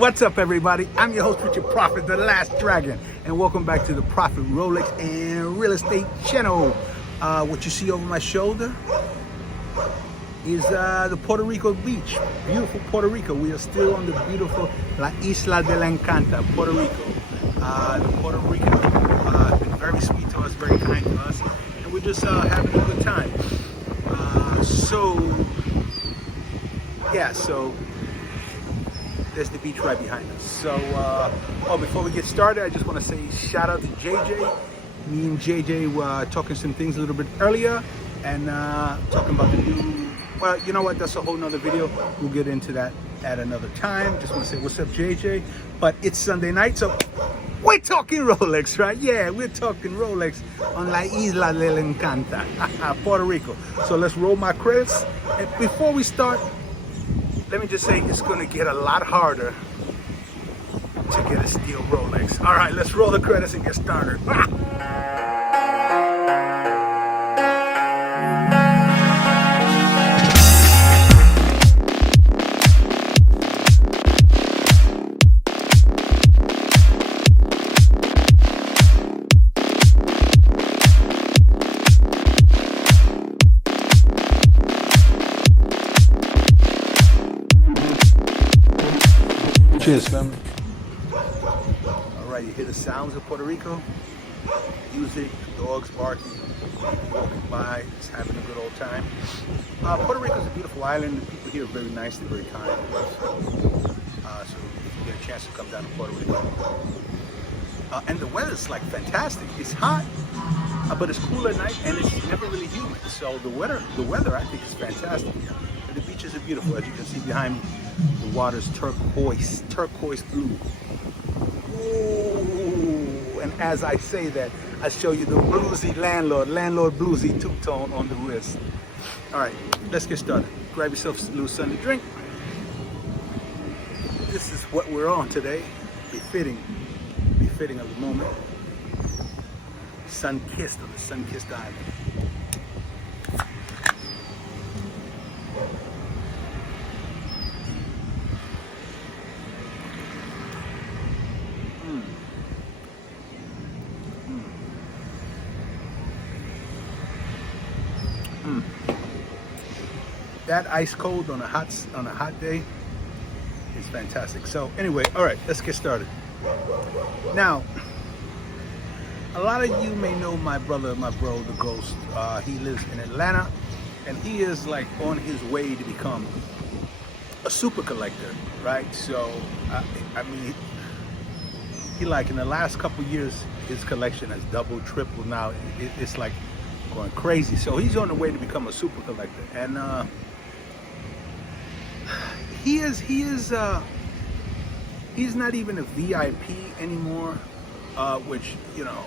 What's up, everybody? I'm your host, Richard Prafit, the Last Dragon, and welcome back to the Prafit Rolex and Real Estate channel. What you see over my shoulder is the Puerto Rico beach. Beautiful Puerto Rico. We are still on the beautiful La Isla de la Encanta, Puerto Rico. The Puerto Rico has been very sweet to us, very kind to us, and we're just having a good time. So there's the beach right behind us. So, before we get started, I just want to say shout out to JJ. Me and JJ were talking some things a little bit earlier, and talking about the new, well, you know what, that's a whole nother video. We'll get into that at another time. Just want to say what's up, JJ. But it's Sunday night, so we're talking Rolex, right? Yeah, we're talking Rolex on La Isla de la Encanta, Puerto Rico. So let's roll my credits. And before we start, let me just say it's going to get a lot harder to get a steel Rolex. All right, let's roll the credits and get started. Cheers, family. All right, you hear the sounds of Puerto Rico? Music, dogs barking, walking by, just having a good old time. Puerto Rico is a beautiful island. The people here are very nice, they're very kind. So if you get a chance to come down to Puerto Rico. And the weather's like fantastic. It's hot, but it's cool at night, and it's never really humid. So the weather I think is fantastic here. And the beaches are beautiful, as you can see behind me. The water's turquoise blue. Ooh. And as I say that, I show you the bluesy landlord bluesy two-tone on the wrist. All right, let's get started. Grab yourself a little something to drink. This is what we're on today. Befitting of the moment. Sun-kissed on the sun-kissed island. That ice cold on a hot day is fantastic. So anyway, all right, let's get started. Now, a lot of you may know my bro, the Ghost. He lives in Atlanta, and he is like on his way to become a super collector, right? So I mean, he like in the last couple years, his collection has doubled, tripled. Now it's like going crazy. So he's on the way to become a super collector, and he's not even a VIP anymore, which, you know,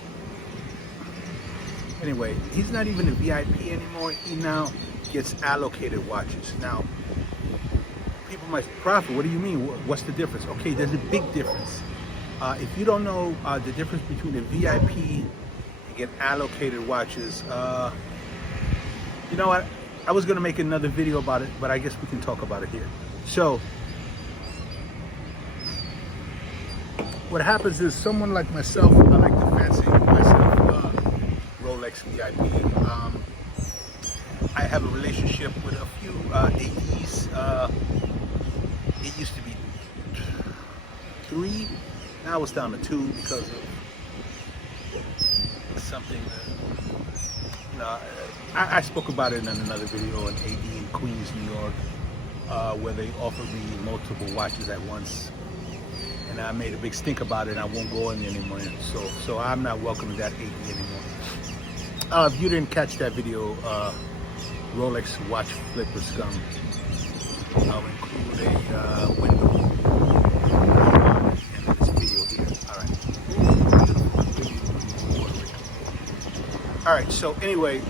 anyway, he's not even a VIP anymore. He now gets allocated watches. Now, people might say, Prafit, what do you mean? What's the difference? Okay, there's a big difference. If you don't know the difference between a VIP and get allocated watches, you know what? I was going to make another video about it, but I guess we can talk about it here. So, what happens is someone like myself, I like to fancy myself Rolex VIP. I have a relationship with a few ADs. It used to be 3, now it's down to 2 because of something that, you know, I spoke about it in another video, an AD in Queens, New York, where they offered me multiple watches at once, and I made a big stink about it. I won't go in there anymore, so I'm not welcome to that AD anymore. If you didn't catch that video, Rolex watch flipper scum, I'll include a window in this video here. All right, so anyway,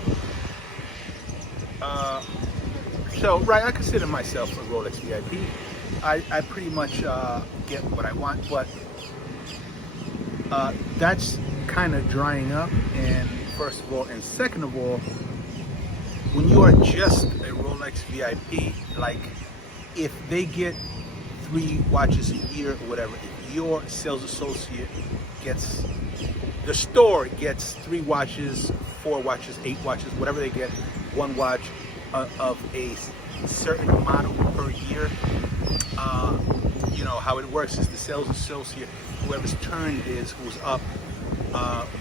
right, I consider myself a Rolex VIP. I pretty much get what I want, but that's kind of drying up. And first of all, and second of all, when you are just a Rolex VIP, like if they get 3 watches a year or whatever, if your sales associate gets, the store gets 3 watches, 4 watches, 8 watches, whatever they get, 1 watch of a certain model per year, you know, how it works is the sales associate, whoever's turn it is, who's up,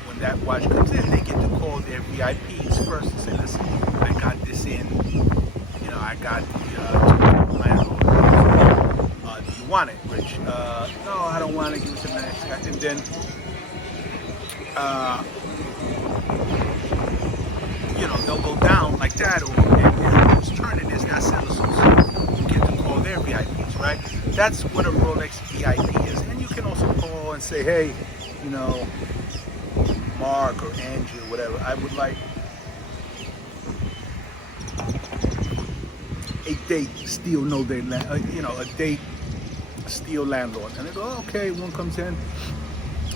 when that watch comes in, they get to call their VIPs first and say, listen, I got this in, you know, I got the plan. Do you want it, Rich? No, I don't want it. Give it to the next guy. And then, you know, they'll go down like that, or whose turn it is, that sales associate, you get to call their VIPs, right? That's what a Rolex VIP is. And you can also call and say, hey, you know, Mark or Angie or whatever, I would like a date steel no date, you know, a date steel landlord. And they go, oh, okay, one comes in,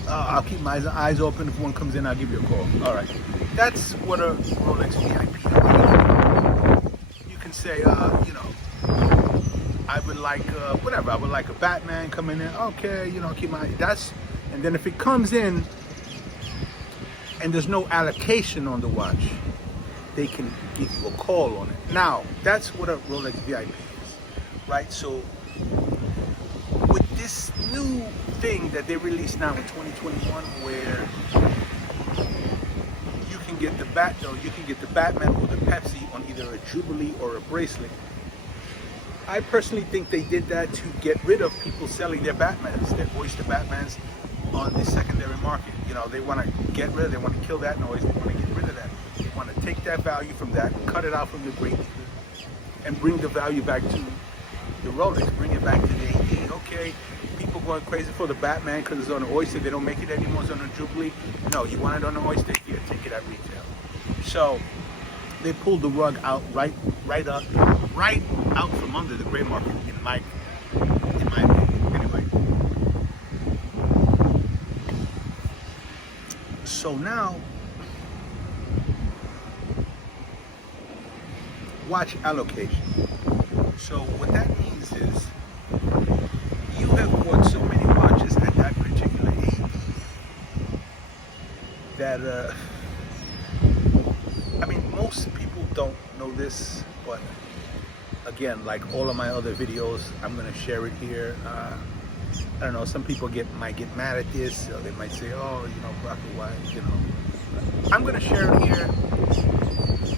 I'll keep my eyes open. If one comes in, I'll give you a call. All right, that's what a Rolex VIP is. You can say, you know, I would like whatever. I would like a Batman coming in. Okay, you know, keep my, that's, and then if it comes in and there's no allocation on the watch, they can give you a call on it. Now, that's what a Rolex VIP is, right? So with this new thing that they released now in 2021, where you can get the Batman or the Pepsi on either a Jubilee or a bracelet. I personally think they did that to get rid of people selling their Batmans, their oyster Batmans, on the secondary market. You know, they want to get rid of, they want to kill that noise, they want to get rid of that. They want to take that value from that, cut it out from the great, and bring the value back to the Rolex, bring it back to the AD. Okay, people going crazy for the Batman because it's on an oyster, they don't make it anymore, it's on a Jubilee. No, you want it on an oyster, here, take it at retail. So they pulled the rug out right out from under the gray market, in my opinion. Anyway, so now watch allocation. So what that means is you have bought so many watches at that particular AD that I mean, most people don't know this, but again, like all of my other videos, I'm going to share it here. I don't know, some people might get mad at this, or they might say, oh, you know, Prafit, why, you know. I'm going to share it here.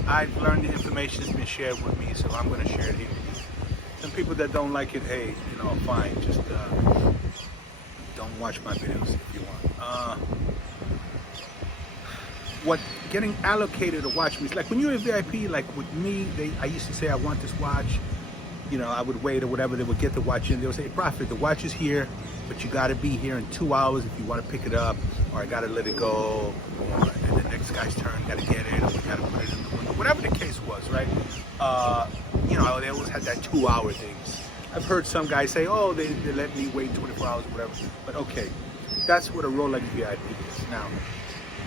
I've learned the information has been shared with me, so I'm going to share it here with you. Some people that don't like it, hey, you know, fine, just don't watch my videos if you want. What getting allocated a watch means, like when you're a VIP, like with me, I used to say, I want this watch, you know, I would wait or whatever, they would get the watch in, they would say, Prafit, the watch is here, but you got to be here in 2 hours if you want to pick it up, or I got to let it go, or and the next guy's turn, got to get it, or we got to put it in the window, whatever the case was, right? You know, they always had that 2-hour thing. I've heard some guys say, oh, they let me wait 24 hours or whatever, but okay, that's what a Rolex VIP is. Now,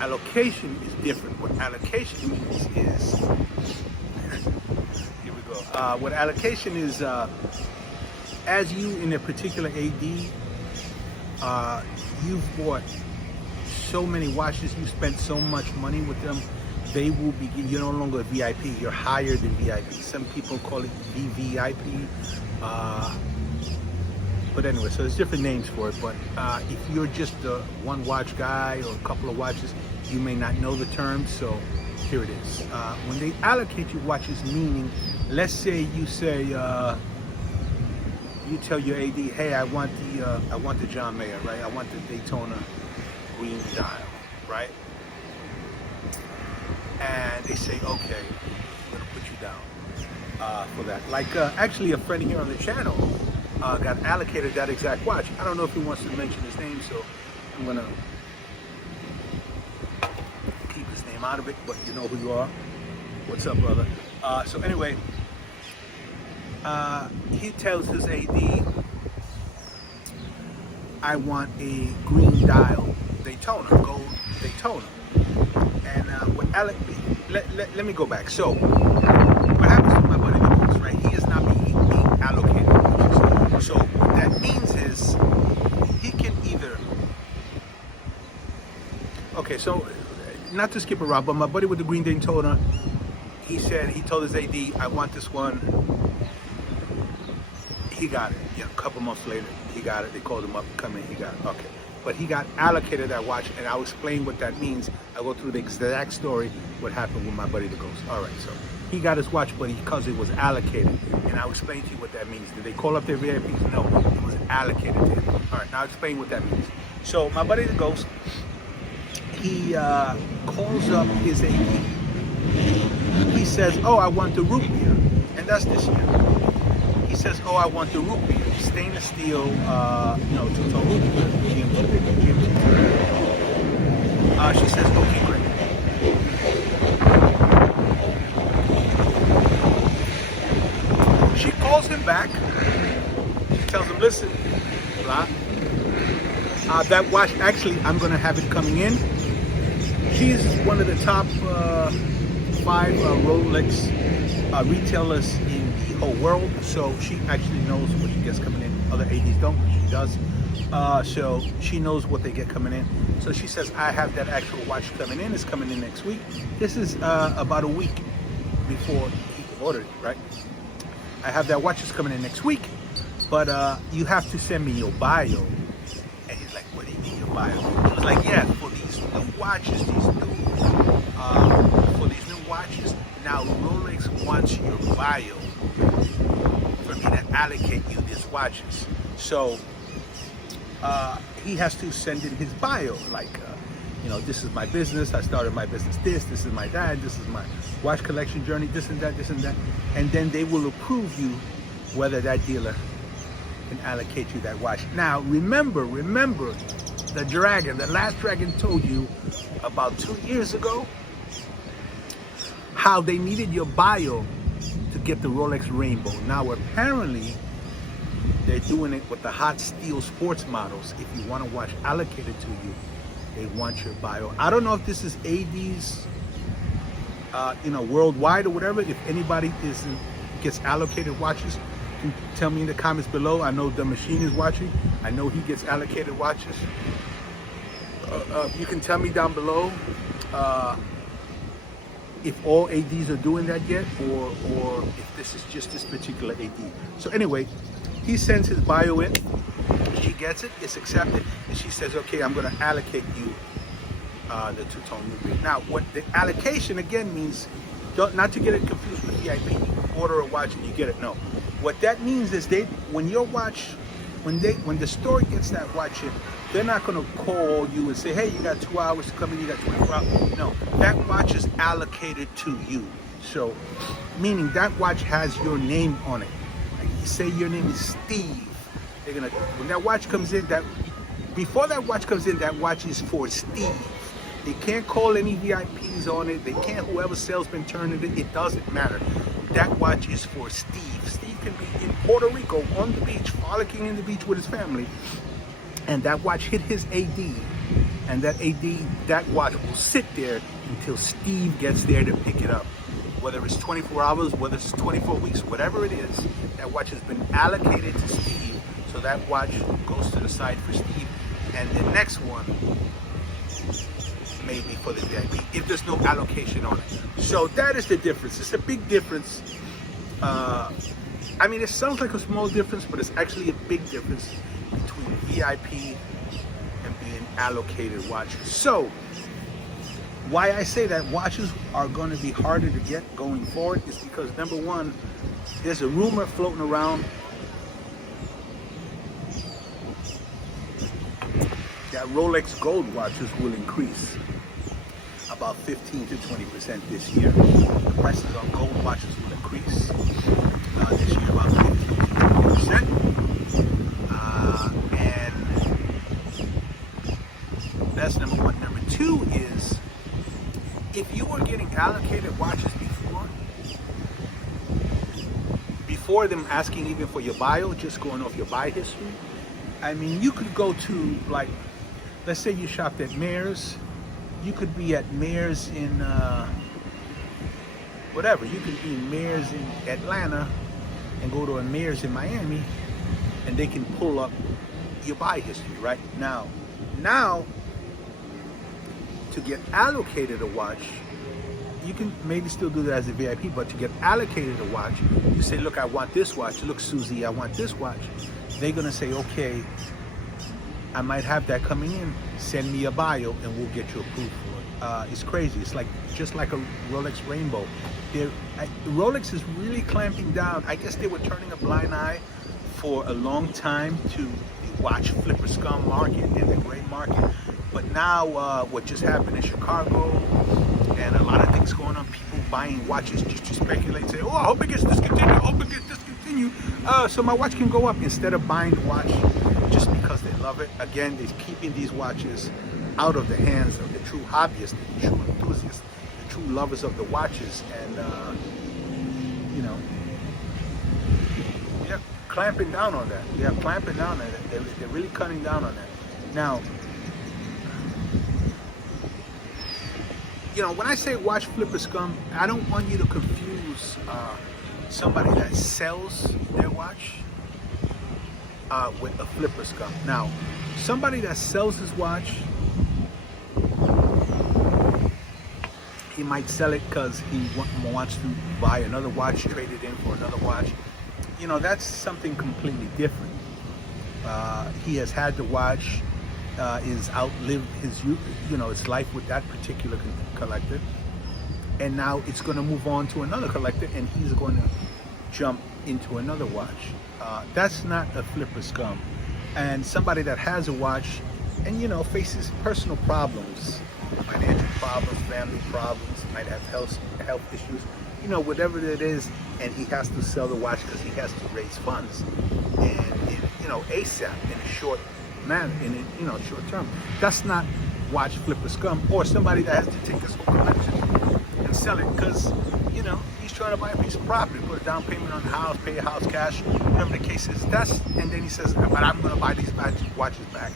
allocation is different. What allocation means is, here we go. What allocation is, as you in a particular AD, you've bought so many watches, you spent so much money with them, they will begin, you're no longer a VIP, you're higher than VIP. Some people call it VVIP. But anyway, so there's different names for it, but if you're just a one watch guy or a couple of watches, you may not know the term, so here it is. When they allocate you watches, meaning, let's say you say, you tell your AD, hey, I want the John Mayer, right? I want the Daytona green dial, right? And they say, okay, I'm gonna put you down for that. Like actually a friend here on the channel got allocated that exact watch. I don't know if he wants to mention his name, so I'm gonna keep his name out of it, but you know who you are. What's up, brother? So anyway, he tells his AD, I want a green dial Daytona, gold Daytona. And let me go back. So what happens to my buddy Nicholas, right? He is not being allocated. So what that Okay, so not to skip around, but my buddy with the green Daytona, he said, he told his AD, I want this one. He got it. Yeah, a couple months later, he got it. They called him up, come in, he got it. Okay. But he got allocated that watch, and I'll explain what that means. I'll go through the exact story, what happened with my buddy the Ghost. All right, so he got his watch, but because it was allocated, and I'll explain to you what that means. Did they call up their VIPs? No, it was allocated to him. All right, now I'll explain what that means. So my buddy the Ghost, he calls up his AD. He says, oh, I want the root beer, and that's this year. He says, oh, I want the root beer, stainless steel, two-tone root beer, GMT. She says, okay, great. She calls him back. She tells him, listen, blah. That watch, actually, I'm going to have it coming in. She's one of the top 5 Rolex retailers in the whole world, so she actually knows what she gets coming in. Other ADs don't, she does. So she knows what they get coming in. So she says, I have that actual watch coming in. It's coming in next week. This is about a week before he ordered it, right? I have that watch is coming in next week, but you have to send me your bio. And he's like, what do you mean your bio? She was like, yeah, for these new watches, now Rolex wants your bio for me to allocate you these watches. So he has to send in his bio, like, this is my business. I started my business this is my dad, this is my watch collection journey, this and that. And then they will approve you whether that dealer can allocate you that watch. Now, remember, the last dragon told you about 2 years ago how they needed your bio to get the Rolex Rainbow. Now, apparently, they're doing it with the hot steel sports models. If you want a watch allocated to you, they want your bio. I don't know if this is AD's, worldwide or whatever. If anybody gets allocated watches, can tell me in the comments below. I know the machine is watching. I know he gets allocated watches. You can tell me down below if all ADs are doing that yet, or if this is just this particular AD. So anyway, he sends his bio in. She gets it. It's accepted, and she says, "Okay, I'm going to allocate you the two-tone ruby." Now, what the allocation again means, not to get it confused with VIP. Order a watch and you get it. No, what that means is when the store gets that watch in, they're not going to call you and say, hey, you got 2 hours to come in, you got 24 hours. No, that watch is allocated to you. So, meaning that watch has your name on it. Like you say your name is Steve. They're gonna, when that watch comes in, before that watch comes in, that watch is for Steve. They can't call any VIPs on it. They can't, whoever salesman turned it, it doesn't matter. That watch is for Steve. Steve can be in Puerto Rico on the beach, frolicking in the beach with his family, and that watch hit his AD, and that watch will sit there until Steve gets there to pick it up. Whether it's 24 hours, whether it's 24 weeks, whatever it is, that watch has been allocated to Steve, so that watch goes to the side for Steve, and the next one may be for the VIP if there's no allocation on it. So that is the difference. It's a big difference. I mean, it sounds like a small difference, but it's actually a big difference between VIP and being allocated watches. So, why I say that watches are going to be harder to get going forward is because, number one, there's a rumor floating around that Rolex gold watches will increase about 15 to 20% this year. The prices on gold watches will increase this year about 15 to 20%. And that's number one. Number two is, if you were getting allocated watches before them asking even for your bio, just going off your buy history, I mean, you could go to, like, let's say you shopped at Mayors. You could be at Mayors in whatever. You could be in Mayors in Atlanta and go to a Mayors in Miami, and they can pull up your buy history right now. to get allocated a watch, you can maybe still do that as a VIP, but to get allocated a watch, you say, look, I want this watch. Look, Susie, I want this watch. They're going to say, okay, I might have that coming in. Send me a bio and we'll get you approved for it. It's crazy. It's like just like a Rolex Rainbow. Rolex is really clamping down. I guess they were turning a blind eye for a long time to the watch flipper scum market and the gray market. But now what just happened in Chicago, and a lot of things going on, people buying watches just to speculate, say, oh, I hope it gets discontinued, I hope it gets discontinued, so my watch can go up, instead of buying the watch just because they love it. Again, they're keeping these watches out of the hands of the true hobbyists, the true enthusiasts, the true lovers of the watches, and you know, they're clamping down on that. They're clamping down on that. They're really cutting down on that. Now, you know, when I say watch flipper scum, I don't want you to confuse somebody that sells their watch with a flipper scum. Now, somebody that sells his watch, he might sell it because he wants to buy another watch, trade it in for another watch. You know, that's something completely different. He has had the watch, is outlived his, you know, its life with that particular collector, and now it's going to move on to another collector, and he's going to jump into another watch. That's not a flipper scum. And somebody that has a watch and, you know, faces personal problems, financial problems, family problems, might have health issues, you know, whatever it is, and he has to sell the watch because he has to raise funds, and you know, ASAP, in a short manner, in a, you know, short term. That's not watch flipper scum. Or somebody that has to take his whole collection and sell it because, you know, he's trying to buy a piece of property, put a down payment on the house, pay a house cash, whatever the case is. And then he says, but I'm going to buy these watches back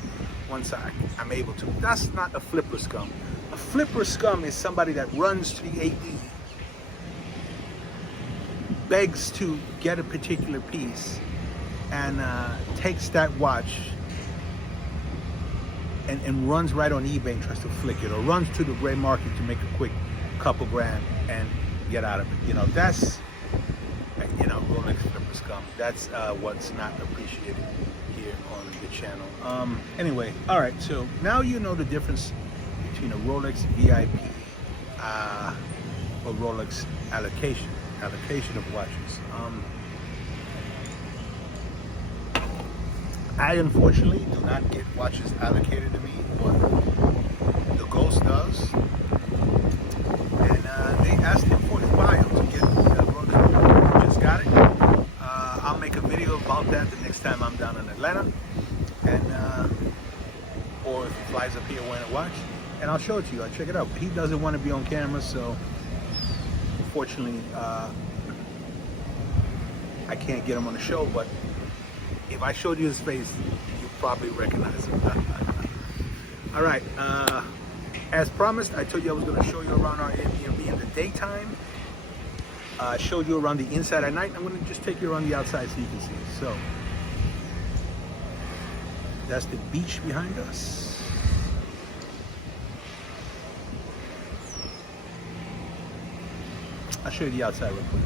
once I'm able to. That's not a flipper scum. A flipper scum is somebody that runs to the AD, begs to get a particular piece, and takes that watch and runs right on eBay and tries to flick it, or runs to the gray market to make a quick couple grand and get out of it. You know, that's, you know, Rolex flipper scum. That's what's not appreciated here on the channel. Anyway, all right, so now you know the difference between a Rolex VIP or Rolex allocation of watches. I unfortunately do not get watches allocated to me, but the Ghost does, and they asked him for his bio to get the Rolex. Just got it. I'll make a video about that the next time I'm down in Atlanta, and or if he flies up here wearing a watch, and I'll show it to you. I'll check it out. But he doesn't want to be on camera, so unfortunately I can't get him on the show. But if I showed you his face, you'd probably recognize him. All right, as promised, I told you I was going to show you around our Airbnb in the daytime. I showed you around the inside at night. I'm going to just take you around the outside so you can see. So that's the beach behind us. I'll show you the outside real quick.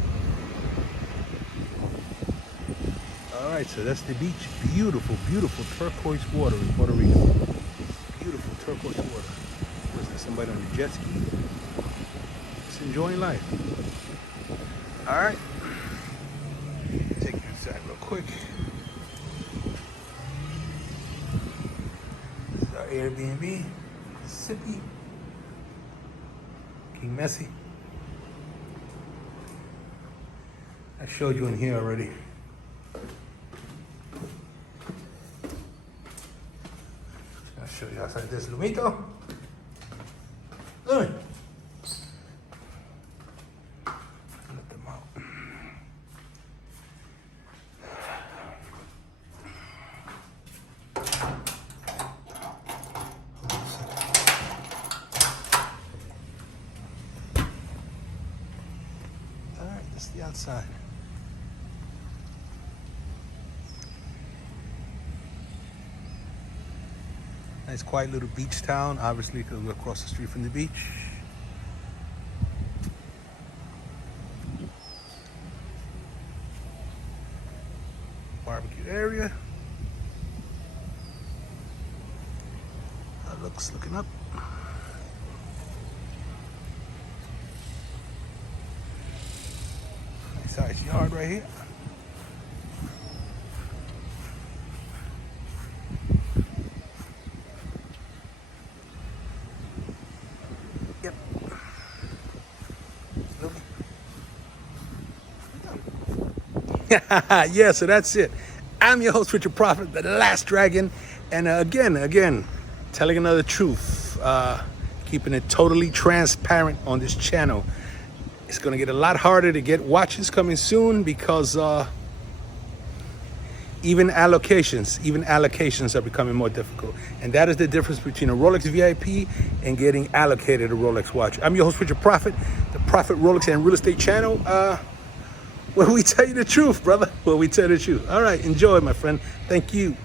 All right, so that's the beach. Beautiful, beautiful turquoise water in Puerto Rico. Beautiful turquoise water. Was there somebody on a jet ski? Just enjoying life. All right. Take you inside real quick. This is our Airbnb. Mississippi. King Messi. I showed you in here already. I'll show you outside this. Lumito. Lumi. Let them out. All right, this is the outside. Nice quiet little beach town, obviously because we're across the street from the beach. Barbecue area. That looks looking up. Nice size yard right here. Yep. Yeah, so that's it. I'm your host, Richard Prafit, the Last Dragon, and again, telling another truth, keeping it totally transparent on this channel. It's gonna get a lot harder to get watches coming soon because even allocations are becoming more difficult, and that is the difference between a Rolex VIP and getting allocated a Rolex watch. I'm your host, Richard Prafit, the Prafit Rolex and Real Estate channel. Where we tell you the truth, brother. Where we tell you the truth. All right, enjoy, my friend. Thank you.